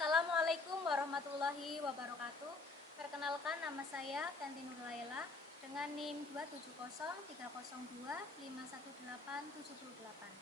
Assalamualaikum warahmatullahi wabarakatuh. Perkenalkan, nama saya Tanti Nurlaila dengan NIM 2703002518788.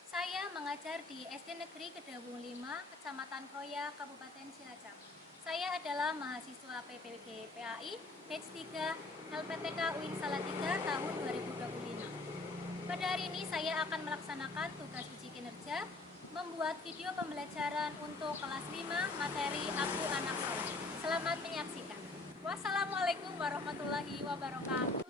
Saya mengajar di SD Negeri Kedawung 5, Kecamatan Kroya, Kabupaten Cilacap. Saya adalah mahasiswa PPG PAI Batch 3 LPTK UIN Salatiga tahun 2025. Pada hari ini saya akan melaksanakan tugas uji kinerja membuat video pembelajaran untuk kelas 5 materi Aku Anak Soleh. Selamat menyaksikan. Wassalamualaikum warahmatullahi wabarakatuh.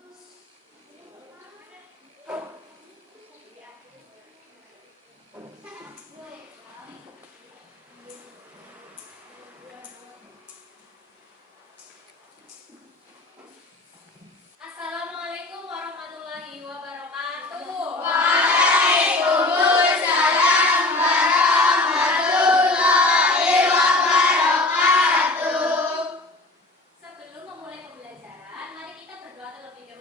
Assalamualaikum warahmatullahi wabarakatuh. Sebelum memulai pembelajaran, mari kita berdoa terlebih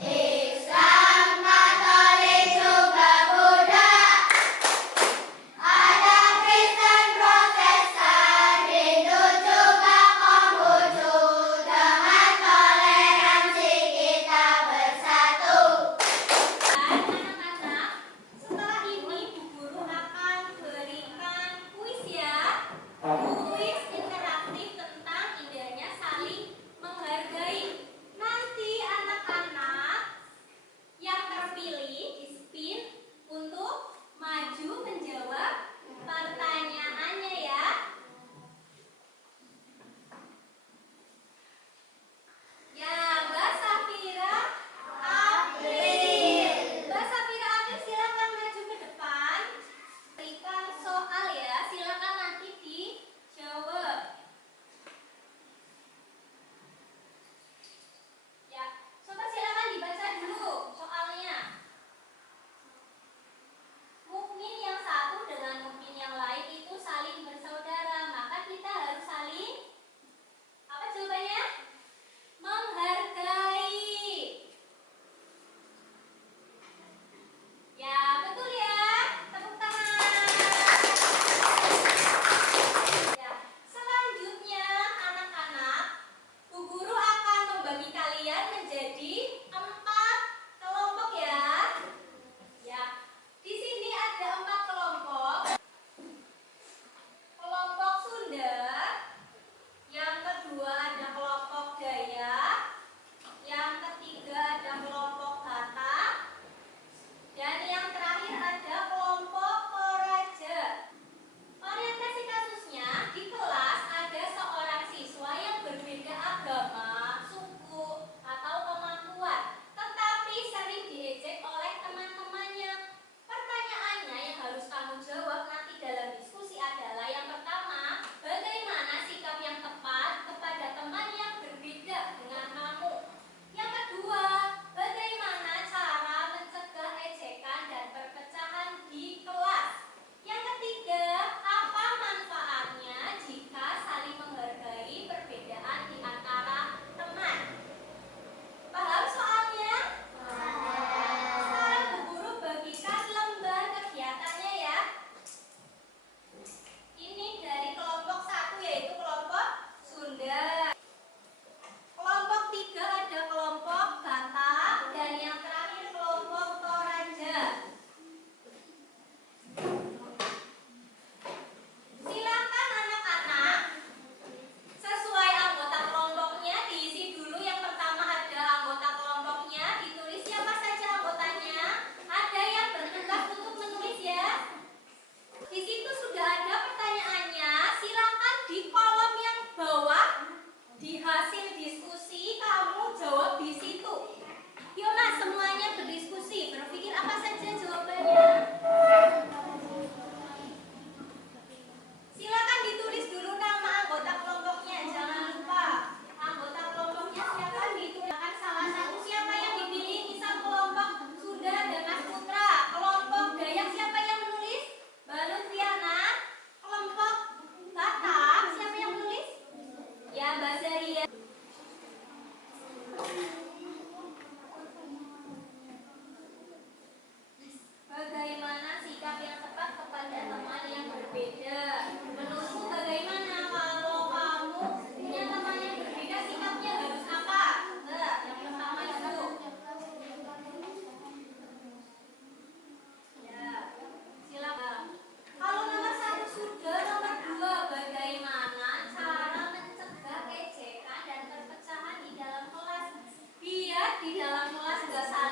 Islam, Katolik juga Buddha, ada Kristen, Protestan, Hindu juga Konghucu. Dengan toleransi kita bersatu. Anak-anak, setelah ini Bu Guru akan berikan kuis ya. Kuis interaktif tentang indahnya saling menghargai. Nanti anak-anak yang terpilih di-spin untuk maju menjawab pertanyaannya ya. Ya, Mbak Safira April. Mbak Safira April silakan maju ke depan. Berikan soal ya, silakan nanti dijawab. Ya, coba silakan dibaca dulu soalnya. Mukmin yang satu dengan mukmin yang lain itu saling bersaudara, maka kita harus saling apa jawabannya? Menghargai. Ya, betul ya. Tepuk tangan. Ya, selanjutnya anak-anak, Bu Guru akan membagi kalian menjadi 4 kelompok ya. Ya, di sini ada 4 kelompok. Kelompok Sunda, yang kedua ada kelompok Dayak, yang ketiga ada kelompok Batak, dan yang terakhir ada kelompok Toraja. Orientasi kasusnya, di kelas ada seorang siswa yang berbeda agama, suku, atau kemampuan, tetapi sering diejek oleh teman-temannya. Pertanyaannya yang harus kamu jawab nanti dalam diskusi adalah yang pertama, bagaimana sikap yang tepat kepada teman yang berbeda dengan kamu? Yang kedua, bagaimana cara mencegah ejekan dan perpecahan di kelas? Yang ketiga, apa manfaatnya jika saling menghargai perbedaan di antara teman? Paham soalnya? Sekarang Bu Guru bagikan lembar kegiatannya ya. Ini dari kelompok 1 yaitu kelompok Sunda. Kelompok 3 ada kelompok Batak dan yang terakhir kelompok Toraja. Silakan anak-anak sesuai anggota kelompoknya diisi dulu. Yang pertama ada anggota kelompoknya, ditulis siapa saja anggotanya. Ada yang bertugas untuk menulis ya. Di situ sudah ada pertanyaannya. Silakan di kolom yang bawah di hasil diskusi kamu jawab di situ. Yuk Mas, semuanya berdiskusi, berpikir apa saja jawabannya. Silakan ditulis dulu nama anggota kelompoknya, jangan lupa. Anggota kelompoknya silakan dituliskan salah satu. Siapa yang dipilih? Misal kelompok Sunda dan Mas Putra. Kelompok Dayak siapa yang menulis? Mbak Lutfiana. Kelompok Batak siapa yang menulis? Ya, Mbak Zaria. Bagaimana sikap yang tepat kepada teman yang berbeda? Menurutmu bagaimana kalau kamu punya teman yang berbeda, sikapnya harus apa? Mbak, yang pertama itu. Ya, silakan. Kalau nomor 1 sudah, nomor 2 bagaimana cara mencegah ejekan dan perpecahan di dalam kelas? Biar di dalam kelas nggak saling